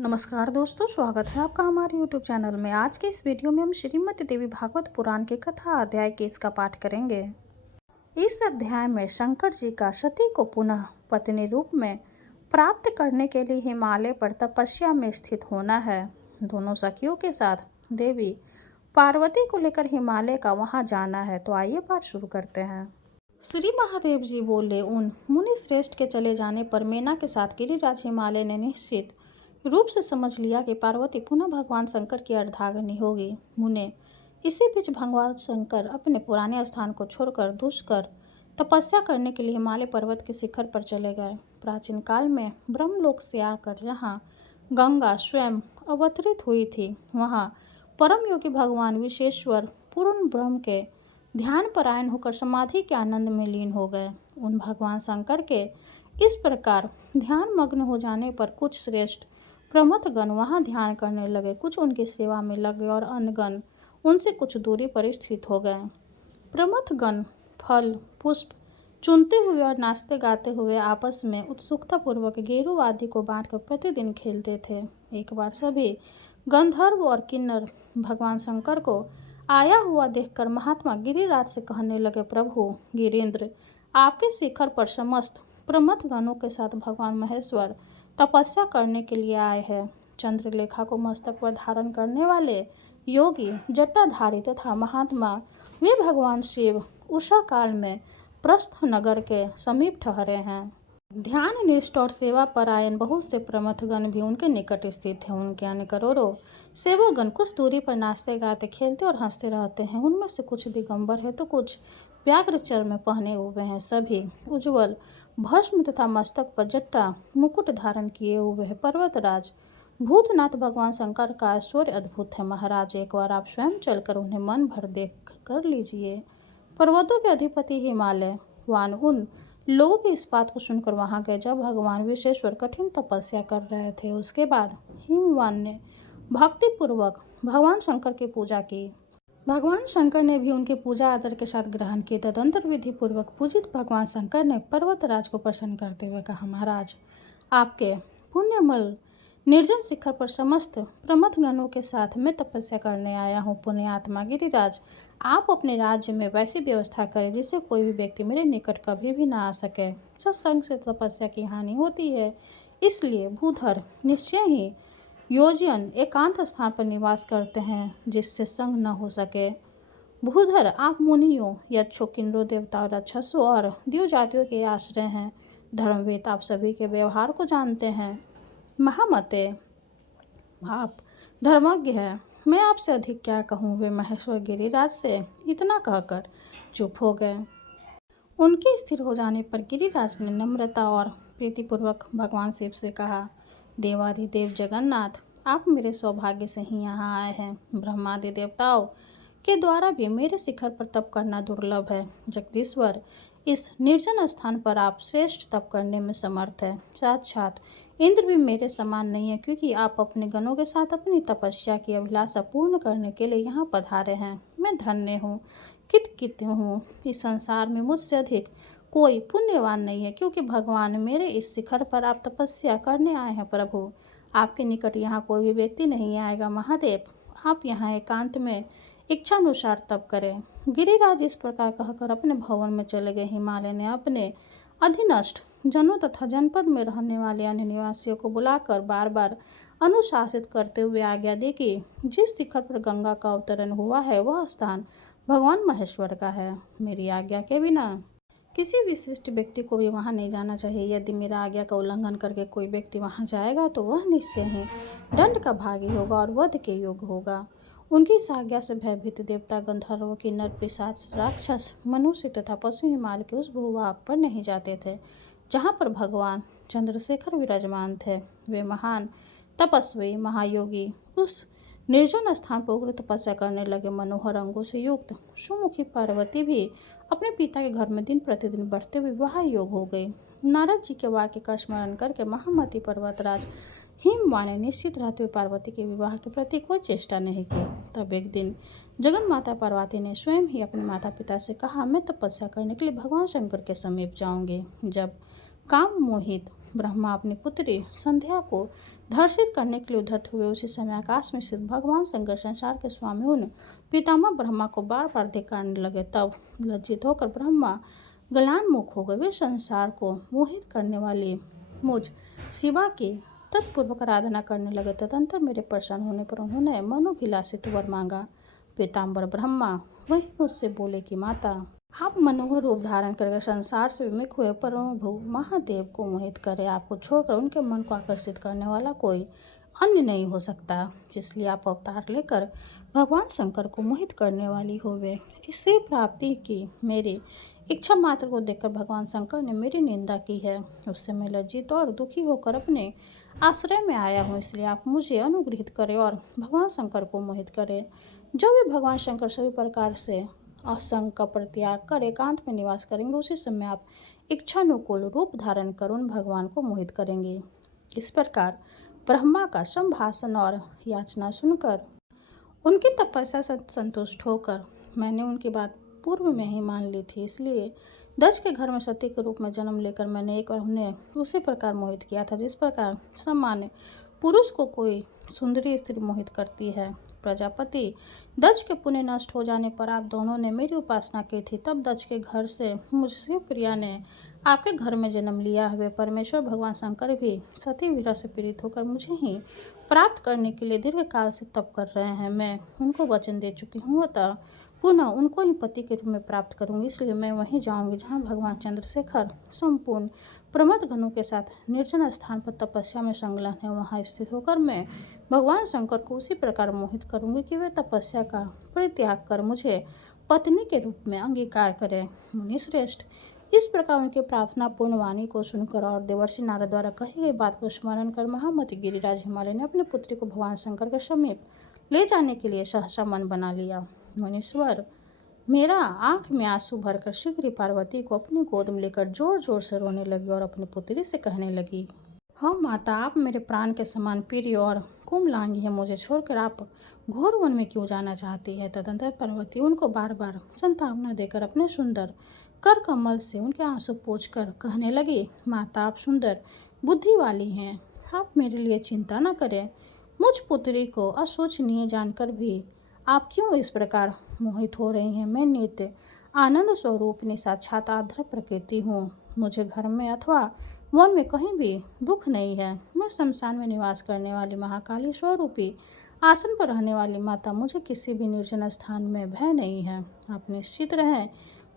नमस्कार दोस्तों, स्वागत है आपका हमारे YouTube चैनल में। आज के इस वीडियो में हम श्रीमद् देवी भागवत पुराण के कथा अध्याय 21 का पाठ करेंगे। इस अध्याय में शंकर जी का सती को पुनः पत्नी रूप में प्राप्त करने के लिए हिमालय पर तपस्या में स्थित होना है। दोनों सखियों के साथ देवी पार्वती को लेकर हिमालय का वहां जाना है। तो आइए पाठ शुरू करते हैं। श्री महादेव जी बोले, उन मुनि श्रेष्ठ के चले जाने पर मेना के साथ गिरिराज हिमालय ने निश्चित रूप से समझ लिया कि पार्वती पुनः भगवान शंकर की अर्धांगिनी होगी। मुने इसी बीच भगवान शंकर अपने पुराने स्थान को छोड़कर दुष्कर तपस्या करने के लिए हिमालय पर्वत के शिखर पर चले गए। प्राचीन काल में ब्रह्मलोक से आकर जहाँ गंगा स्वयं अवतरित हुई थी, वहाँ परम योगी भगवान विश्वेश्वर पूर्ण ब्रह्म के ध्यान परायण होकर समाधि के आनंद में लीन हो गए। उन भगवान शंकर के इस प्रकार ध्यान मग्न हो जाने पर कुछ श्रेष्ठ प्रमथगण वहां ध्यान करने लगे। कुछ उनकी सेवा में लगे और अन्य गण उनसे कुछ दूरी पर स्थित हो गए। प्रमथगण फल पुष्प चुनते हुए और नाचते गाते हुए आपस में उत्सुकता पूर्वक गेरू आदि को बांटकर प्रतिदिन खेलते थे। एक बार सभी गंधर्व और किन्नर भगवान शंकर को आया हुआ देखकर महात्मा गिरिराज से कहने लगे, प्रभु गिरीन्द्र, आपके शिखर पर समस्त प्रमथगणों के साथ भगवान महेश्वर तपस्या करने के लिए आए हैं। चंद्रलेखा को मस्तक पर धारण करने वाले योगी जटाधारी तथा महात्मा वे भगवान शिव उषा काल में प्रस्थ नगर के समीप ठहरे हैं। ध्यान निष्ठ और सेवा परायण बहुत से प्रमथगण भी उनके निकट स्थित हैं। उनके अन्य करोड़ों सेवकगण कुछ दूरी पर नाचते गाते खेलते और हंसते रहते हैं। उनमें से कुछ दिगंबर है तो कुछ व्याघ्र चर में पहने हुए हैं। सभी उज्ज्वल भस्म तथा मस्तक पर जट्टा मुकुट धारण किए हुए हैं। पर्वतराज भूतनाथ भगवान शंकर का ऐश्वर्य अद्भुत है। महाराज, एक बार आप स्वयं चलकर उन्हें मन भर देख कर लीजिए। पर्वतों के अधिपति हिमालय वान उन लोगों की इस बात को सुनकर वहां गए जब भगवान विश्वेश्वर कठिन तपस्या कर रहे थे। उसके बाद हिमवान ने भक्तिपूर्वक भगवान शंकर की पूजा की। भगवान शंकर ने भी उनकी पूजा आदर के साथ ग्रहण की। तदंतर विधि पूर्वक पूजित भगवान शंकर ने पर्वतराज को प्रसन्न करते हुए कहा, महाराज, आपके पुण्यमल निर्जन शिखर पर समस्त प्रमथगणों के साथ मैं तपस्या करने आया हूँ। पुण्यात्मा गिरिराज, आप अपने राज्य में वैसी व्यवस्था करें जिससे कोई भी व्यक्ति मेरे निकट कभी भी ना आ सके। सत्संग से तपस्या की हानि होती है, इसलिए भूधर निश्चय ही योजन एकांत स्थान पर निवास करते हैं जिससे संग न हो सके। भूधर, आप मुनियों, यक्षों, किन्नरों, देवताओं, राक्षसों और देव जातियों के आश्रय हैं। धर्मवेद, आप सभी के व्यवहार को जानते हैं। महामते, आप धर्मज्ञ हैं। मैं आपसे अधिक क्या कहूँ। वे महेश्वर गिरिराज से इतना कहकर चुप हो गए। उनके स्थिर हो जाने पर गिरिराज ने नम्रता और प्रीतिपूर्वक भगवान शिव से कहा, देवाधिदेव जगन्नाथ, आप मेरे सौभाग्य से ही यहाँ आए हैं। ब्रह्मादि देवताओं के द्वारा भी मेरे शिखर पर तप करना दुर्लभ है। जगदीश्वर, इस निर्जन स्थान पर आप श्रेष्ठ तप करने में समर्थ है। साक्षात इंद्र भी मेरे समान नहीं है, क्योंकि आप अपने गणों के साथ अपनी तपस्या की अभिलाषा पूर्ण करने के लिए यहाँ पधारे हैं। मैं धन्य हूँ, कृतकृत्य हूँ। इस संसार में मुझसे अधिक कोई पुण्यवान नहीं है, क्योंकि भगवान मेरे इस शिखर पर आप तपस्या करने आए हैं। प्रभु, आपके निकट यहाँ कोई भी व्यक्ति नहीं आएगा। महादेव, आप यहाँ एकांत में इच्छानुसार तप करें। गिरिराज इस प्रकार कहकर अपने भवन में चले गए। हिमालय ने अपने अधीनस्थ जनों तथा जनपद में रहने वाले अन्य निवासियों को बुलाकर बार बार अनुशासित करते हुए आज्ञा दी कि जिस शिखर पर गंगा का अवतरण हुआ है वह स्थान भगवान महेश्वर का है। मेरी आज्ञा के बिना किसी विशिष्ट व्यक्ति को भी वहां नहीं जाना चाहिए। यदि मेरा आज्ञा का उल्लंघन करके कोई व्यक्ति वहां जाएगा तो वह निश्चय ही दंड का भागी होगा और वध के योग्य होगा। उनकी इस आज्ञा से भयभीत देवता, गंधर्व, किन्नर, पिशाच, राक्षस, मनुष्य तथा पशु हिमालय के उस भूभाग पर नहीं जाते थे जहाँ पर भगवान चंद्रशेखर विराजमान थे। वे महान तपस्वी महायोगी उस निर्जन स्थान पर उग्र तपस्या करने लगे। मनोहर अंगों से युक्त सुमुखी पार्वती भी अपने पिता के घर में दिन प्रतिदिन बढ़ते हुए विवाह योग हो गई। नारद जी के वाक्य का स्मरण करके महामती पर्वतराज हिमवान ने निश्चित रहते हुए पार्वती के विवाह के प्रति कोई चेष्टा नहीं की। तब एक दिन जगन माता पार्वती ने स्वयं ही अपने माता पिता से कहा, मैं तपस्या करने के लिए भगवान शंकर के समीप जाऊंगी। जब काम मोहित ब्रह्मा अपनी पुत्री संध्या को धर्षित करने के लिए उद्धत हुए। उसी समय आकाश में स्थित भगवान शंकर संसार के स्वामी उन पितामह ब्रह्मा को बार बार धिक्कारने लगे। तब लज्जित होकर ब्रह्मा गलान्मुख हो गए। वे संसार को मोहित करने वाली मुझ शिवा की तत्पूर्वक आराधना करने लगे। तदंतर मेरे प्रसन्न होने पर उन्होंने मनोभिलाषित वर मांगा। पीताम्बर ब्रह्मा वही मुझसे बोले कि माता, आप मनोहर रूप धारण करके संसार से विमुख हुए प्रभु महादेव को मोहित करे। आपको छोड़कर उनके मन को आकर्षित करने वाला कोई अन्य नहीं हो सकता, इसलिए आप अवतार लेकर भगवान शंकर को मोहित करने वाली होवे। इससे प्राप्ति की मेरी इच्छा मात्र को देखकर भगवान शंकर ने मेरी निंदा की है। उससे मैं लज्जित और दुखी होकर अपने आश्रय में आया हूँ, इसलिए आप मुझे अनुग्रहित करें और भगवान शंकर को मोहित करें। जब भी भगवान शंकर सभी प्रकार से असंग का परित्याग कर एकांत में निवास करेंगे, उसी समय आप इच्छानुकूल रूप धारण कर उन भगवान को मोहित करेंगे। इस प्रकार ब्रह्मा का संभाषण और याचना सुनकर उनकी तपस्या से संतुष्ट होकर मैंने उनकी बात पूर्व में ही मान ली थी। इसलिए दक्ष के घर में सती के रूप में जन्म लेकर मैंने एक बार उन्हें उसी प्रकार मोहित किया था, जिस प्रकार सामान्य पुरुष को कोई सुंदरी स्त्री मोहित करती है। प्रजापति दक्ष के पुण्य नष्ट हो जाने पर आप दोनों ने मेरी उपासना की थी। तब दक्ष के घर से मुझसे प्रिया ने आपके घर में जन्म लिया। वे परमेश्वर भगवान शंकर भी सती वीरा से पीड़ित होकर मुझे ही प्राप्त करने के लिए दीर्घ काल से तप कर रहे हैं। मैं उनको वचन दे चुकी हूँ, अतः पुनः उनको ही पति के रूप में प्राप्त करूंगी। इसलिए मैं वहीं जाऊंगी जहाँ भगवान चंद्रशेखर संपूर्ण प्रमथ गणों के साथ निर्जन स्थान पर तपस्या में संलग्न है। वहाँ स्थित होकर मैं भगवान शंकर को उसी प्रकार मोहित करूंगी कि वे तपस्या का परित्याग कर मुझे पत्नी के रूप में अंगीकार करें। मुनि श्रेष्ठ, इस प्रकार उनकी प्रार्थना पूर्ण वाणी को सुनकर और देवर्षि नारद द्वारा कही गई बात को स्मरण कर महामति गिरिराज हिमालय ने अपनी पुत्री को भगवान शंकर के समीप ले जाने के लिए सहसा मन बना लिया। मुनीश्वर, मेरा आंख में आंसू भरकर शीघ्र ही पार्वती को अपनी गोद में लेकर जोर जोर से रोने लगी और अपनी पुत्री से कहने लगी, हाँ माता, आप मेरे प्राण के समान प्रिय और कुमलांगी है। मुझे छोड़कर आप घोर वन में क्यों जाना चाहती है। तदंतर पार्वती उनको बार बार संतावना देकर अपने सुंदर कर कमल से उनके आंसू पोंछकर कहने लगी, माता, आप सुंदर बुद्धि वाली हैं, आप मेरे लिए चिंता न करें। मुझ पुत्री को अशोचनीय जानकर भी आप क्यों इस प्रकार मोहित हो रही हैं। मैं नित्य आनंद स्वरूपिणी साक्षात आर्द्र प्रकृति हूँ। मुझे घर में अथवा वन में कहीं भी दुख नहीं है। मैं शमशान में निवास करने वाली महाकाली स्वरूपी आसन पर रहने वाली माता, मुझे किसी भी निर्जन स्थान में भय नहीं है। आप निश्चित रहें,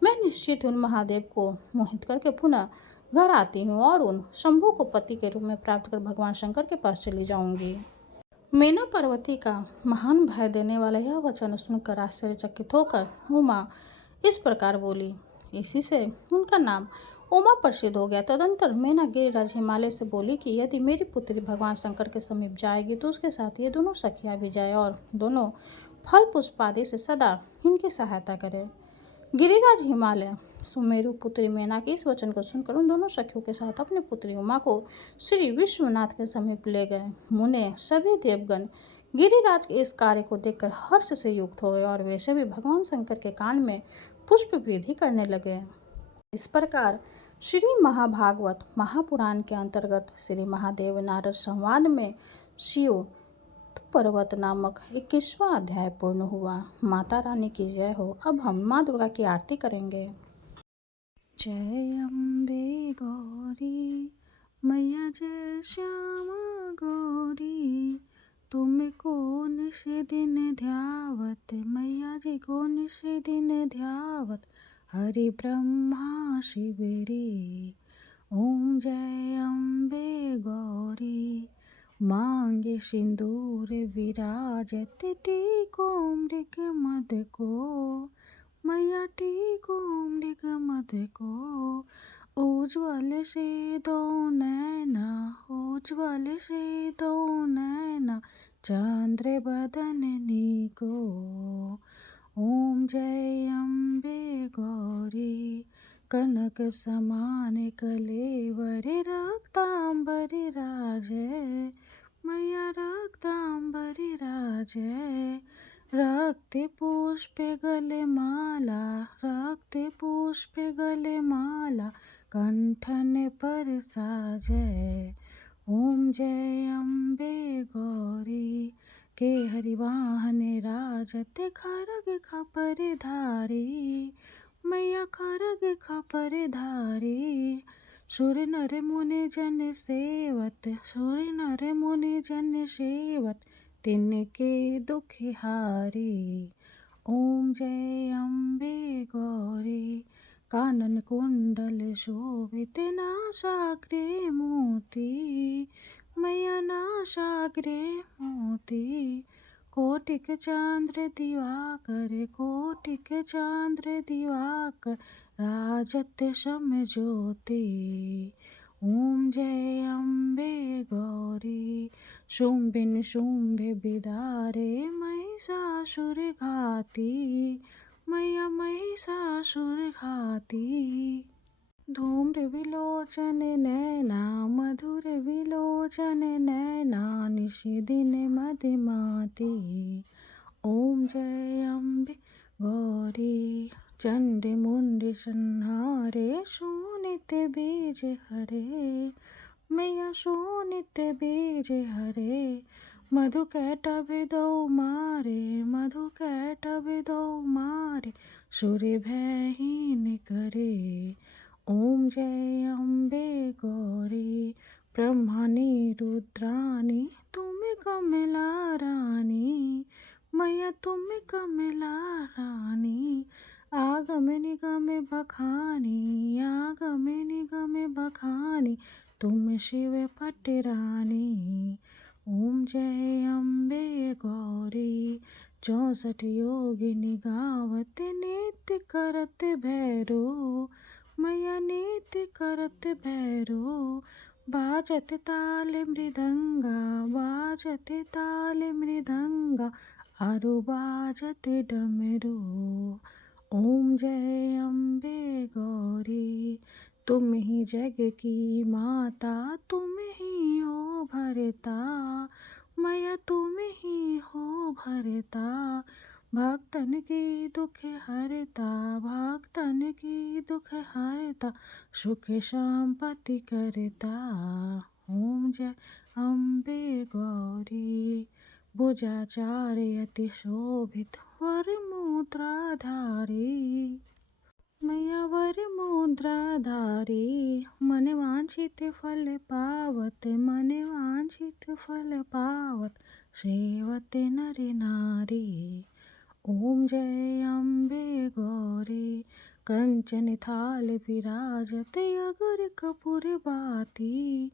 मैं निश्चित उन महादेव को मोहित करके पुनः घर आती हूँ और उन शंभु को पति के रूप में प्राप्त कर भगवान शंकर के पास चली जाऊंगी। मेना पार्वती का महान भय देने वाला यह वचन सुनकर आश्चर्यचकित होकर उमा इस प्रकार बोली। इसी से उनका नाम उमा प्रसिद्ध हो गया। तदंतर मेना गिरिराज हिमालय से बोली कि यदि मेरी पुत्री भगवान शंकर के समीप जाएगी तो उसके साथ ये दोनों सखियाँ भी जाए और दोनों फल पुष्प आदि से सदा इनकी सहायता करें। गिरिराज हिमालय सुमेरु पुत्री मेना के इस वचन को सुनकर उन दोनों सखियों के साथ अपनी पुत्री उमा को श्री विश्वनाथ के समीप ले गए। मुने सभी देवगण गिरिराज के इस कार्य को देखकर हर्ष से युक्त हो गए और वे सभी भगवान शंकर के कान में पुष्प वृद्धि करने लगे। इस प्रकार श्री महाभागवत महापुराण के अंतर्गत श्री महादेव नारद संवाद में शिव पर्वत नामक 21वां अध्याय पूर्ण हुआ। माता रानी की जय हो। अब हम माँ दुर्गा की आरती करेंगे। जय अम्बे गौरी मैया, जय श्यामा गौरी, तुमको निश दिन ध्यावत मैया जी को निश दिन ध्यावत, हरि ब्रह्मा शिवरी। ओम जय अम्बे गौरी, मांगे सिंदूर विराजत, टीको मृग मद को मैया, टीको मृग मद को, उज्ज्वल से दो नैना, उज्ज्वल से दो नैना, चंद्र बदननी को। ओम जय अम्बे गौरी, कनक समान कलेवर, रक्तांबर राजै मैया, रक्तांबर राजै, रक्त पुष्प गले माला, रक्त पुष्प गले माला, कंठन पर साजै। ओम जय अम्बे गौरी के हरिवाहने राजत खरग खपर धारी। मैया खरग खपर धारी। सुर नर मुनि जन सेवत, सुर नर मुनि जन सेवत, तिनके दुख हारी। ओम जय अम्बे गौरी। कानन कुंडल शोभित नासाग्रे मोती। मैया नासाग्रे मोती। कोटिक चांद्र दिवाकर, कोटिक चांद्र दिवाकर, राजत सम ज्योति। ओम जय अम्बे गौरी। शुंभिन शुंभ बिदारे महिषासुर घाती। मैया महिषासुर घाती। धूम्र विलोचन नैना, मधुर विलोचन नैना, निश दिन मदिमाती। ओम जय अम्बे गौरी। चंड मुंड संहारे, शोणित बीज हरे। मैया शोणित बीज हरे। मधु कैटभ दो मारे, मधु कैटभ दो मारे, सुर भयहीन करे। ओम जय अम्बे गौरी। ब्रह्माणी रुद्राणी, तुम कमला रानी। मैया तुम कमला रानी। आगम निगम बखानी, आगम निगम बखानी, तुम शिव पटरानी। ओम जय अम्बे गौरी। 64 योगिनी गावत, नित्य करत भैरो। मैया नित्य करत भैरो। बाजत ताल मृदंगा, बाजत ताल मृदंगा, आरु बाजत डमरू। ओम जय अम्बे गौरी। तुम ही जग की माता, तुम ही हो भरता। मैया तुम ही हो भरता। भक्तन की दुख हरता, भक्तन की दुख हरता, सुख संपत्ति करता। ओम जय अम्बे गौरी। भुजाचार्य अति शोभित, वर मुद्राधारी। मैया वर मुद्राधारी। मन वांछित फल पावत, मन वांछित फल पावत, सेवत नर नारी। ओम जय अम्बे गौरी। कंचन थाल विराजत, अगर कपूर बाती।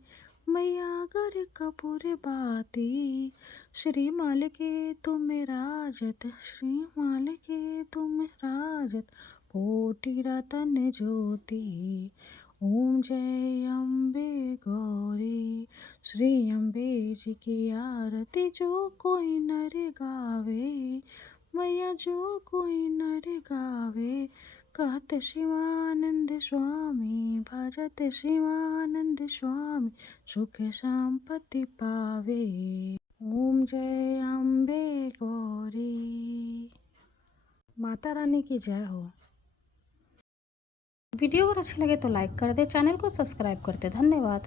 मैया अगर कपूर बाती। श्रीमाल के तुम राजत, श्रीमाल के तुम राजत, कोटि रतन ज्योति। ओम जय अम्बे गौरी। श्री अम्बे जी की आरती जो कोई नर गावे। मैया जो कोई नर गावे, कहत शिवानंद स्वामी, भजत शिवानंद स्वामी, सुख संपत्ति पावे। ओम जय अम्बे गौरी। माता रानी की जय हो। वीडियो अगर अच्छी लगे तो लाइक कर दे, चैनल को सब्सक्राइब कर दे। धन्यवाद।